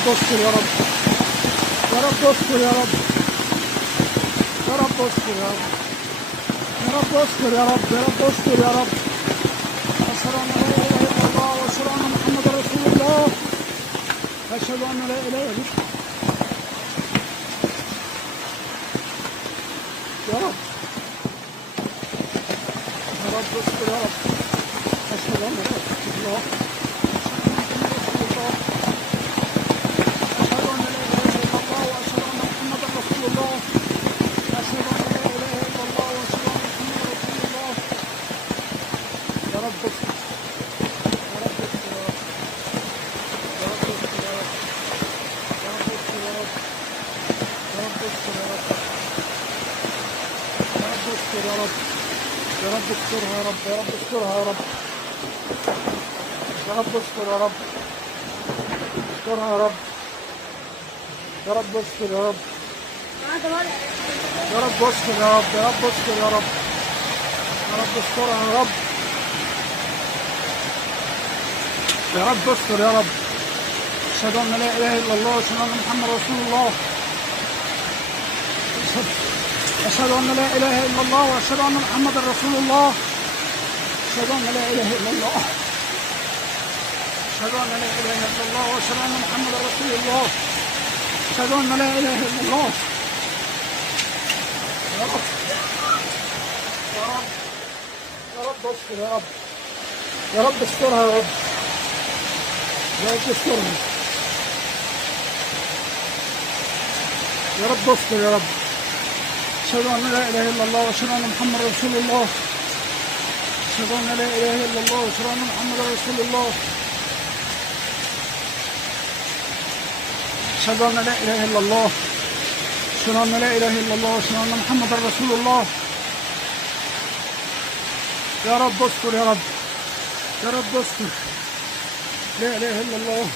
رب استر يا رب. يا رب استر يا رب. يا رب استر يا رب. يا رب استر يا رب. يا رب استر يا رب. أشهد أن لا إله إلا الله وأشهد أن محمدا رسول الله. أشهد أن لا إله إلا الله. يا رب. يا رب استر يا رب. أشهد أن لا إله إلا الله. يا رب. يا رب استرها يا رب. يا رب استرها يا رب. يا رب استر يا رب. استرها يا رب. يا رب استر يا رب. يا رب استر يا رب. يا رب استر يا رب. يا رب استرها يا رب. يا رب استر يا رب. أشهد أن لا إله إلا الله وأشهد أن محمد رسول الله. أشهد أن لا إله إلا الله وأشهد أن محمد رسول الله. أشهد أن لا إله إلا الله. أشهد أن لا إله إلا الله وأشهد أن محمد رسول الله. أشهد أن لا إله إلا الله. يا رب. يا رب. يا رب استر يا رب. يا رب استرها يا رب. يا رب استرها. يا رب استر يا رب. أشهد أن لا إله إلا الله وأشهد أن محمد رسول الله. أشهد أن لا إله إلا الله وأشهد أن محمد رسول الله. أشهد أن لا إله إلا الله. أشهد أن لا إله إلا الله وأشهد أن محمد رسول الله. يا رب استر يا رب. يا رب استر. لا إله إلا الله.